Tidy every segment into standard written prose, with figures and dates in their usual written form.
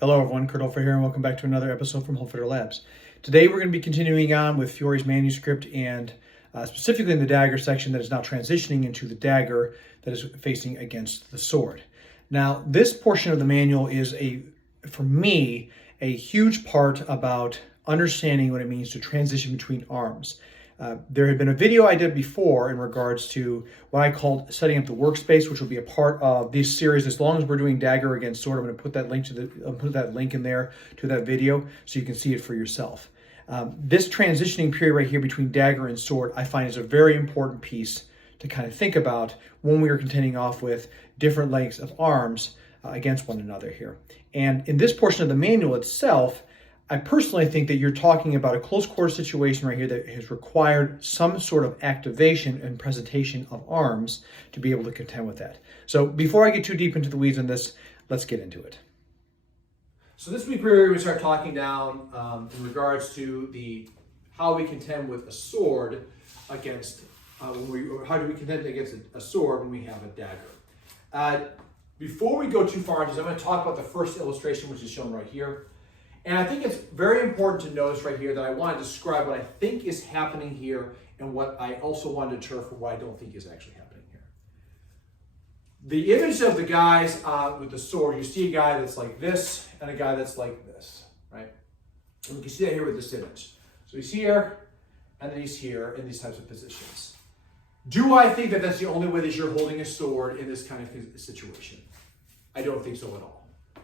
Hello everyone, Kurt Olfer here, and welcome back to another episode from Holefitter Labs. Today we're going to be continuing on with Fiore's manuscript and specifically in the dagger section that is now transitioning into the dagger that is facing against the sword. Now this portion of the manual is, for me, a huge part about understanding what it means to transition between arms. There had been a video I did before in regards to what I called setting up the workspace, which will be a part of this series. As long as we're doing dagger against sword, I'm going to put that link in there to that video so you can see it for yourself. This transitioning period right here between dagger and sword, I find is a very important piece to kind of think about when we are contending off with different lengths of arms against one another here. And in this portion of the manual itself, I personally think that you're talking about a close quarter situation right here that has required some sort of activation and presentation of arms to be able to contend with that. So before I get too deep into the weeds on this, let's get into it. So this week we're going to start talking down in regards to how we contend with a sword against, how do we contend against a sword when we have a dagger. Before we go too far into this, I'm going to talk about the first illustration, which is shown right here. And I think it's very important to notice right here that I want to describe what I think is happening here and what I also want to deter from what I don't think is actually happening here. The image of the guys with the sword, you see a guy that's like this and a guy that's like this, right? And you can see that here with this image. So he's here and then he's here in these types of positions. Do I think that that's the only way that you're holding a sword in this kind of situation? I don't think so at all.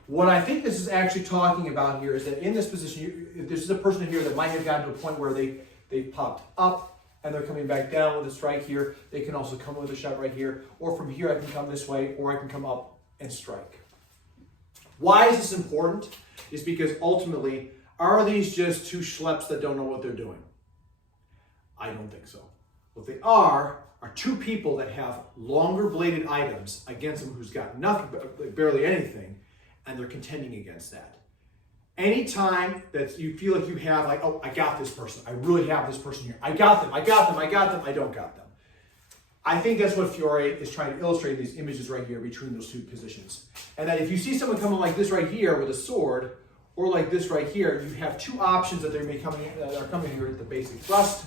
What I think this is actually talking about here is that in this position, this is a person here that might have gotten to a point where they popped up and they're coming back down with a strike here. They can also come with a shot right here, or from here I can come this way, or I can come up and strike. Why is this important? Is because ultimately, are these just two schleps that don't know what they're doing? I don't think so. What they are two people that have longer bladed items against them who's got nothing, barely anything, and they're contending against that. Anytime that you feel like you have like, oh, I got this person. I really have this person here. I got them. I don't got them. I think that's what Fiore is trying to illustrate in these images right here between those two positions. And that if you see someone coming like this right here with a sword, or like this right here, you have two options that are coming here at the basic thrust,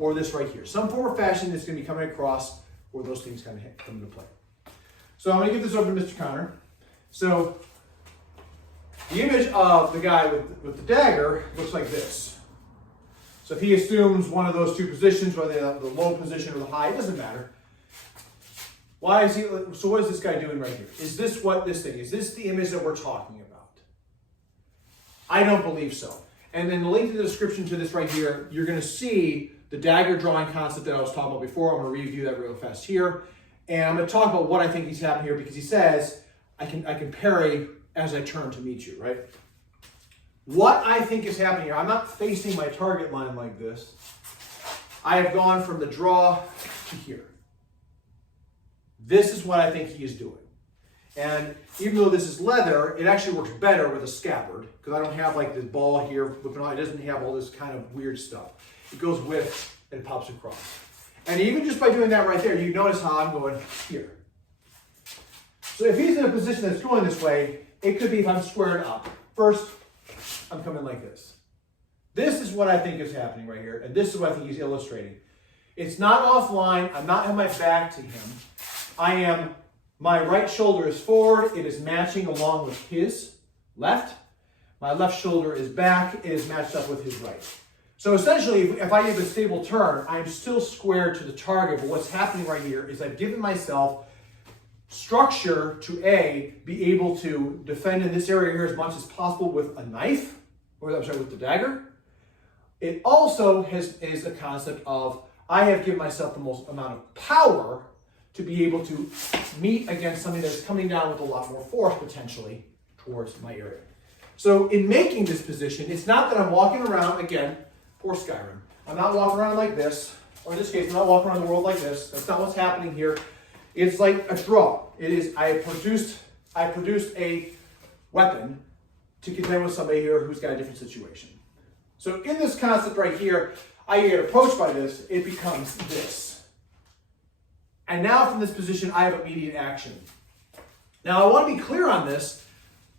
or this right here. Some form or fashion is going to be coming across where those things kind of come into play. So I'm going to give this over to Mr. Connor. So the image of the guy with the dagger looks like this. So if he assumes one of those two positions, whether the low position or the high, it doesn't matter. So what is this guy doing right here? Is this is this the image that we're talking about? I don't believe so. And then the link to the description to this right here, you're going to see the dagger drawing concept that I was talking about before. I'm going to review that real fast here. And I'm going to talk about what I think is happening here because he says, I can parry as I turn to meet you, right? What I think is happening here, I'm not facing my target line like this. I have gone from the draw to here. This is what I think he is doing. And even though this is leather, it actually works better with a scabbard because I don't have like this ball here whipping on. It doesn't have all this kind of weird stuff. It goes with and it pops across. And even just by doing that right there, you notice how I'm going here. So if he's in a position that's going this way, it could be if I'm squared up. First, I'm coming like this. This is what I think is happening right here, and this is what I think he's illustrating. It's not offline. I'm not on my back to him. My right shoulder is forward. It is matching along with his left. My left shoulder is back. It is matched up with his right. So essentially, if I give a stable turn, I'm still squared to the target, but what's happening right here is I've given myself structure to be able to defend in this area here as much as possible with a knife, with the dagger. It also is a concept of I have given myself the most amount of power to be able to meet against something that's coming down with a lot more force potentially towards my area. So in making this position, it's not that I'm walking around, again, poor Skyrim. I'm not walking around like this, or in this case, I'm not walking around the world like this. That's not what's happening here. It's like a draw. It is, I produced a weapon to contend with somebody here who's got a different situation. So in this concept right here, I get approached by this, it becomes this. And now from this position, I have immediate action. Now I want to be clear on this.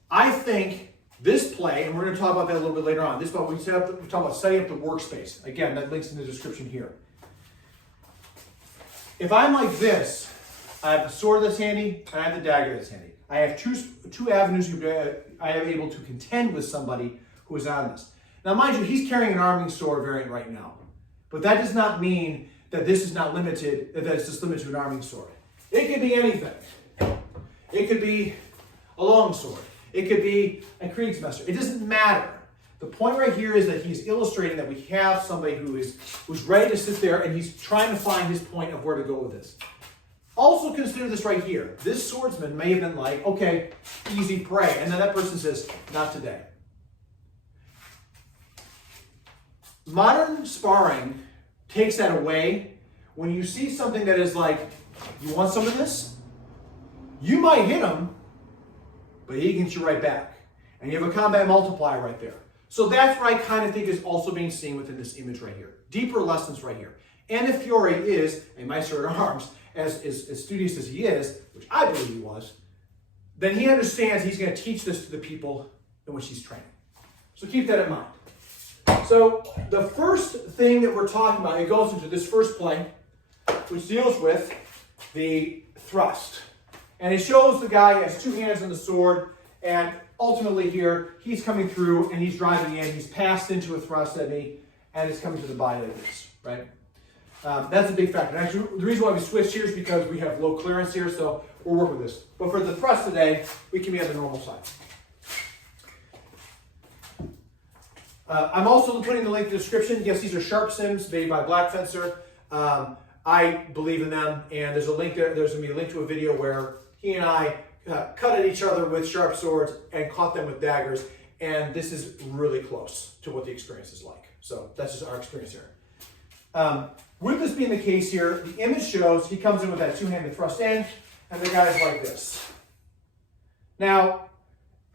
I think This play, and we're going to talk about that a little bit later on. This is what we talk about setting up the workspace. Again, that links in the description here. If I'm like this, I have the sword that's handy, and I have the dagger that's handy. I have two avenues I am able to contend with somebody who is on this. Now, mind you, he's carrying an arming sword variant right now. But that does not mean that this is not limited, that it's just limited to an arming sword. It could be anything. It could be a long sword. It could be a Kriegsmesser. It doesn't matter. The point right here is that he's illustrating that we have somebody who's ready to sit there and he's trying to find his point of where to go with this. Also consider this right here. This swordsman may have been like, okay, easy prey. And then that person says, not today. Modern sparring takes that away. When you see something that is like, you want some of this? You might hit him, but he can get you right back. And you have a combat multiplier right there. So that's what I kind of think is also being seen within this image right here. Deeper lessons right here. And if Fiore is a maestro at arms, as studious as he is, which I believe he was, then he understands he's going to teach this to the people in which he's training. So keep that in mind. So the first thing that we're talking about, it goes into this first play, which deals with the thrust. And it shows the guy has two hands on the sword, and ultimately here, he's coming through and he's driving in, he's passed into a thrust at me, and it's coming to the body like this, right? That's a big factor. And actually, the reason why we switched here is because we have low clearance here, so we'll work with this. But for the thrust today, we can be on the normal side. I'm also putting the link in the description. Yes, these are sharp sims made by Black Fencer. I believe in them, and there's a link there. There's going to be a link to a video where he and I cut at each other with sharp swords and caught them with daggers, and this is really close to what the experience is like. So that's just our experience here. With this being the case here, the image shows he comes in with that two-handed thrust in, and the guy's like this. Now,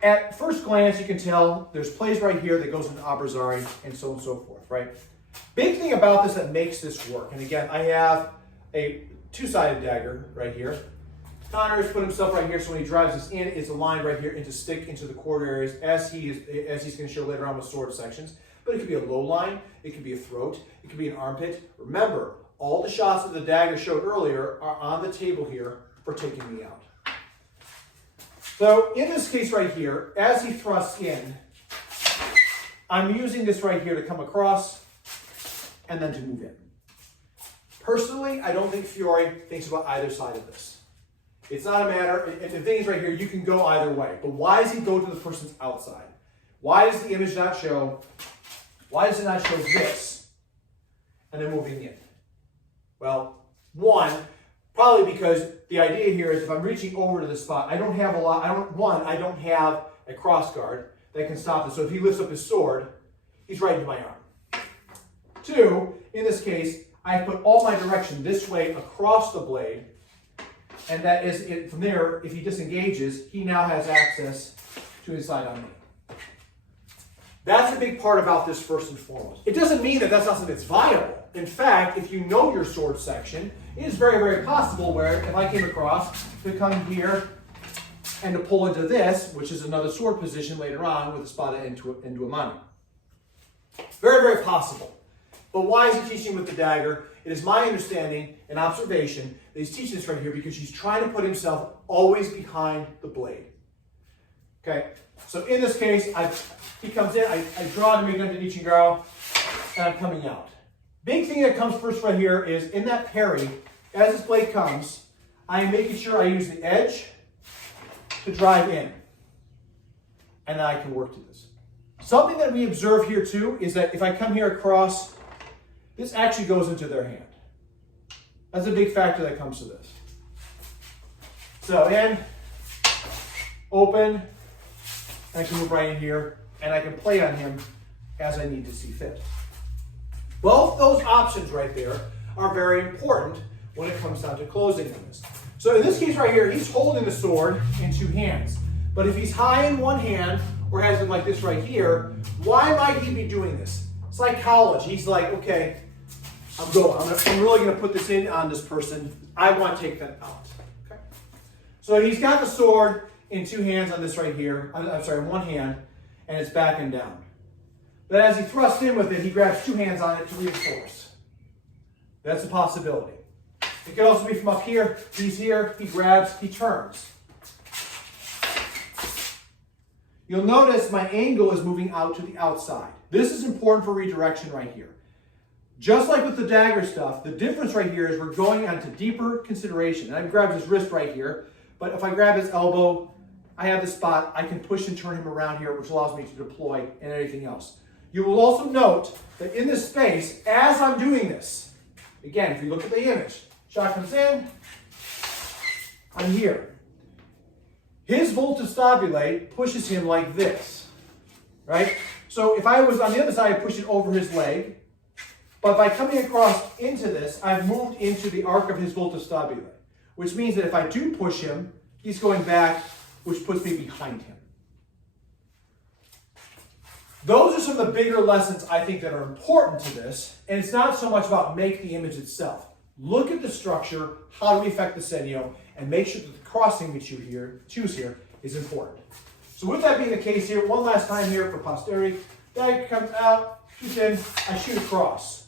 at first glance, you can tell there's plays right here that goes into Abrazari and so on and so forth, right? Big thing about this that makes this work, and again, I have a two-sided dagger right here. Connor has put himself right here, so when he drives this in, it's aligned right here into stick into the quarter areas, as he's going to show later on with sword sections. But it could be a low line, it could be a throat, it could be an armpit. Remember, all the shots that the dagger showed earlier are on the table here for taking me out. So in this case right here, as he thrusts in, I'm using this right here to come across and then to move in. Personally, I don't think Fiore thinks about either side of this. It's not a matter, and the thing is right here, you can go either way. But why does he go to the person's outside? Why does the image not show, why does it not show this and then moving in? Well, one, probably because the idea here is if I'm reaching over to this spot, I don't have I don't have a cross guard that can stop this. So if he lifts up his sword, he's right into my arm. Two, in this case, I put all my direction this way across the blade, and that is it. From there, if he disengages, he now has access to his side on me. That's a big part about this first and foremost. It doesn't mean that that's not something that's viable. In fact, if you know your sword section, it is very, very possible where if I came across to come here and to pull into this, which is another sword position later on with a spada into a mani. Very, very possible. But why is he teaching with the dagger? It is my understanding and observation that he's teaching this right here because he's trying to put himself always behind the blade. Okay, so in this case, he comes in, I draw to make Dente di Cinghairo, and I'm coming out. Big thing that comes first right here is in that parry, as this blade comes, I am making sure I use the edge to drive in. And then I can work to this. Something that we observe here too is that if I come here across, this actually goes into their hand. That's a big factor that comes to this. So in, open, I can move right in here, and I can play on him as I need to see fit. Both those options right there are very important when it comes down to closing on this. So in this case right here, he's holding the sword in two hands. But if he's high in one hand, or has it like this right here, why might he be doing this? Psychology. He's like, okay, I'm really going to put this in on this person. I want to take them out. Okay. So he's got the sword in two hands on this right here. I'm sorry, in one hand. and it's backing down. But as he thrusts in with it, he grabs two hands on it to reinforce. That's a possibility. It could also be from up here. He's here, he grabs, he turns. You'll notice my angle is moving out to the outside. This is important for redirection right here. Just like with the dagger stuff, the difference right here is we're going onto deeper consideration. And I've grabbed his wrist right here, but if I grab his elbow, I have the spot, I can push and turn him around here, which allows me to deploy and anything else. You will also note that in this space, as I'm doing this, again, if you look at the image, shot comes in, I'm here. His voltage stabulate pushes him like this, right? So if I was on the other side, I push it over his leg. But by coming across into this, I've moved into the arc of his voltage stabulate, which means that if I do push him, he's going back, which puts me behind him. Those are some of the bigger lessons I think that are important to this, and it's not so much about make the image itself. Look at the structure, how do we affect the senyo, and make sure that the crossing we choose here is important. So with that being the case here, one last time here for posterity, dagger comes out, shoots in, I shoot across.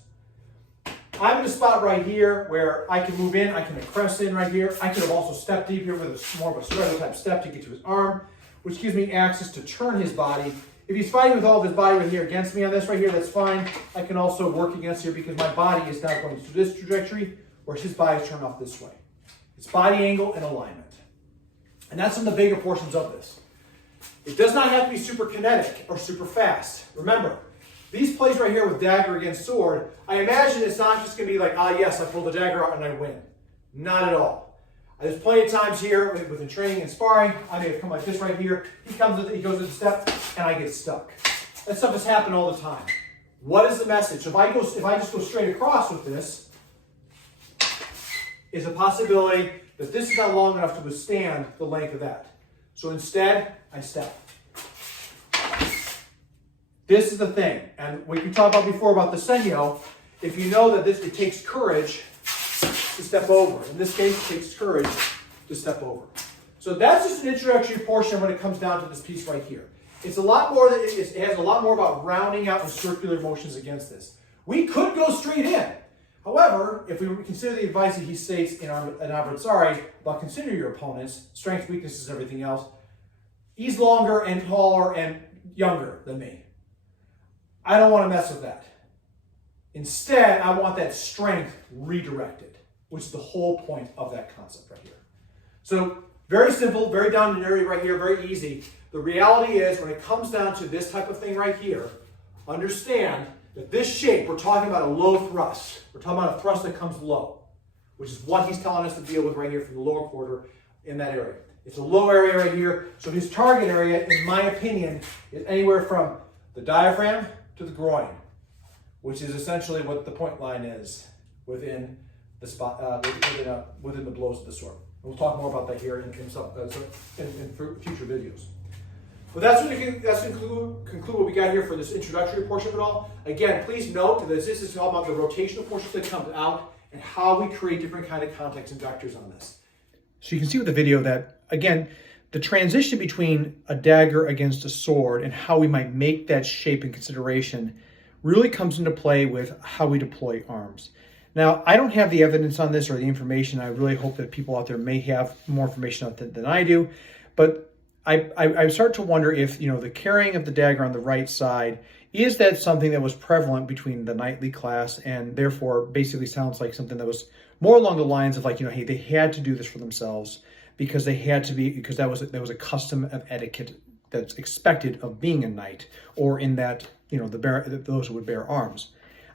I'm in a spot right here where I can move in, I can press in right here. I could have also stepped deep here with a more of a straddle type step to get to his arm, which gives me access to turn his body. If he's fighting with all of his body right here against me on this right here, that's fine. I can also work against here because my body is now going through this trajectory, whereas his body is turned off this way. It's body angle and alignment. And that's some of the bigger portions of this. It does not have to be super kinetic or super fast. Remember, these plays right here with dagger against sword, I imagine it's not just going to be like, ah, yes, I pull the dagger out and I win. Not at all. There's plenty of times here within training and sparring, I may have come like this right here. He comes with it, he goes into step, and I get stuck. That stuff has happened all the time. What is the message? If I just go straight across with this, is a possibility that this is not long enough to withstand the length of that. So instead, I step. This is the thing, and we talked about before about the senyo. If you know that it takes courage to step over. In this case, it takes courage to step over. So that's just an introductory portion when it comes down to this piece right here. It's a lot more that it has a lot more about rounding out the circular motions against this. We could go straight in. However, if we consider the advice that he states in Abrazari about consider your opponents, strengths, weaknesses, everything else, he's longer and taller and younger than me. I don't want to mess with that. Instead, I want that strength redirected, which is the whole point of that concept right here. So very simple, very down and dirty right here, very easy. The reality is when it comes down to this type of thing right here, understand that this shape, we're talking about a low thrust. We're talking about a thrust that comes low, which is what he's telling us to deal with right here from the lower quarter in that area. It's a low area right here. So his target area, in my opinion, is anywhere from the diaphragm to the groin, which is essentially what the point line is within the spot, within the blows of the sword. We'll talk more about that here in future videos. But that's conclude what we got here for this introductory portion of it all. Again, please note that this is all about the rotational portion that comes out and how we create different kind of contexts and vectors on this. So you can see with the video that, again, the transition between a dagger against a sword and how we might make that shape in consideration really comes into play with how we deploy arms. Now, I don't have the evidence on this or the information. I really hope that people out there may have more information on it than I do. But I start to wonder if, the carrying of the dagger on the right side, is that something that was prevalent between the knightly class and therefore basically sounds like something that was more along the lines of hey, they had to do this for themselves because that was a custom of etiquette that's expected of being a knight, or in that, those who would bear arms.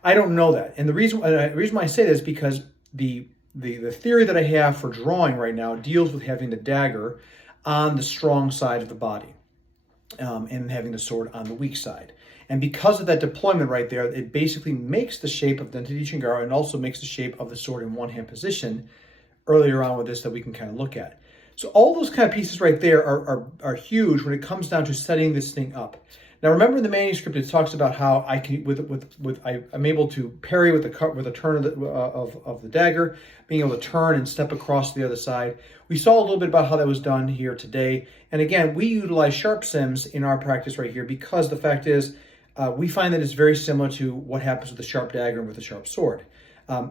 I don't know that. And the reason why I say this is because the theory that I have for drawing right now deals with having the dagger on the strong side of the body and having the sword on the weak side. And because of that deployment right there, it basically makes the shape of Dente di Cinghairo and also makes the shape of the sword in one-hand position earlier on with this that we can kind of look at. So all those kind of pieces right there are huge when it comes down to setting this thing up. Now remember in the manuscript it talks about how I can I'm able to parry with a turn of the dagger, being able to turn and step across to the other side. We saw a little bit about how that was done here today. And again, we utilize sharp sims in our practice right here because the fact is we find that it's very similar to what happens with a sharp dagger and with a sharp sword.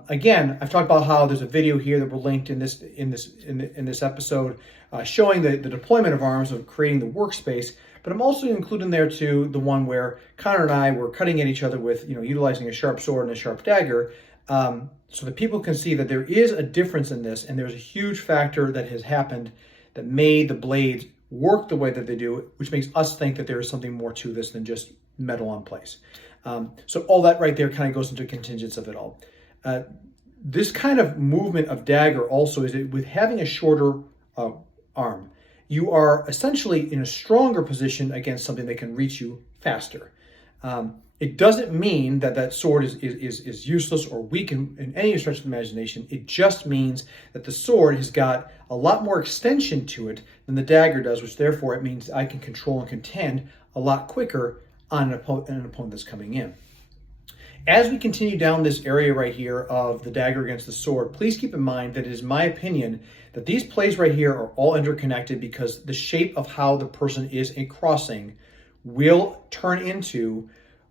Again, I've talked about how there's a video here that we're linked in this episode showing the deployment of arms, of creating the workspace. But I'm also including there too the one where Connor and I were cutting at each other with, utilizing a sharp sword and a sharp dagger, so that people can see that there is a difference in this, and there's a huge factor that has happened that made the blades work the way that they do, which makes us think that there is something more to this than just metal on place. So all that right there kind of goes into contingents of it all. This kind of movement of dagger also is that with having a shorter arm, you are essentially in a stronger position against something that can reach you faster. It doesn't mean that that sword is useless or weak in any stretch of the imagination. It just means that the sword has got a lot more extension to it than the dagger does, which therefore it means I can control and contend a lot quicker on an opponent that's coming in. As we continue down this area right here of the dagger against the sword, please keep in mind that it is my opinion that these plays right here are all interconnected because the shape of how the person is in crossing will turn into,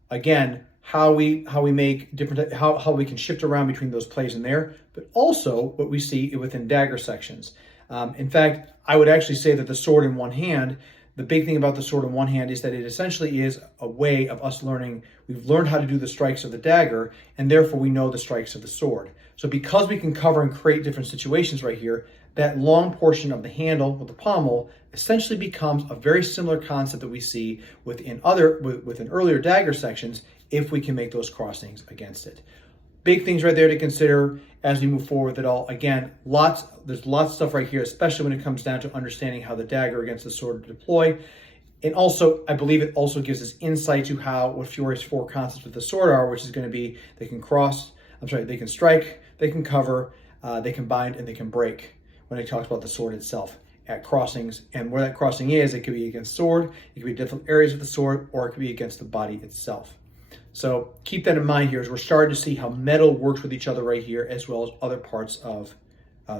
again, how we make different, how we can shift around between those plays in there, but also what we see within dagger sections. In fact, I would actually say that the sword in one hand, the big thing about the sword in one hand is that it essentially is a way of us learning. We've learned how to do the strikes of the dagger, and therefore we know the strikes of the sword. So because we can cover and create different situations right here, that long portion of the handle with the pommel essentially becomes a very similar concept that we see within earlier dagger sections if we can make those crossings against it. Big things right there to consider as we move forward with it all. Again, there's lots of stuff right here, especially when it comes down to understanding how the dagger against the sword deploy. And also, I believe it also gives us insight to what Fiore's 4 concepts with the sword are, which is going to be they can strike, they can cover, they can bind, and they can break when it talks about the sword itself at crossings. And where that crossing is, it could be against sword, it could be different areas of the sword, or it could be against the body itself. So keep that in mind here as we're starting to see how metal works with each other right here, as well as other parts of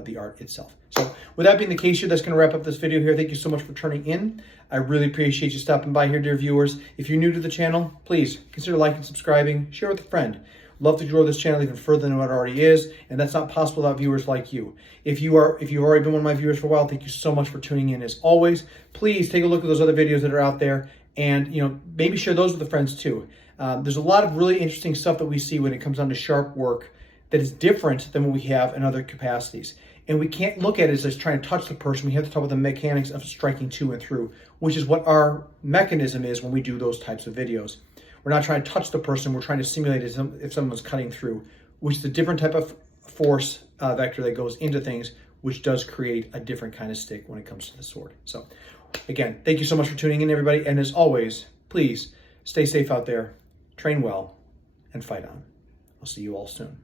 the art itself. So with that being the case here, that's going to wrap up this video here. Thank you so much for turning in. I really appreciate you stopping by here, dear viewers. If you're new to the channel, please consider liking and subscribing, share with a friend. Love to grow this channel even further than what it already is, and that's not possible without viewers like you. If you've already been one of my viewers for a while, thank you so much for tuning in. As always, please take a look at those other videos that are out there, and maybe share those with the friends too. There's a lot of really interesting stuff that we see when it comes down to sharp work that is different than what we have in other capacities. And we can't look at it as just trying to touch the person. We have to talk about the mechanics of striking to and through, which is what our mechanism is when we do those types of videos. We're not trying to touch the person. We're trying to simulate if someone's cutting through, which is a different type of force vector that goes into things, which does create a different kind of stick when it comes to the sword. So again, thank you so much for tuning in, everybody. And as always, please stay safe out there, train well, and fight on. I'll see you all soon.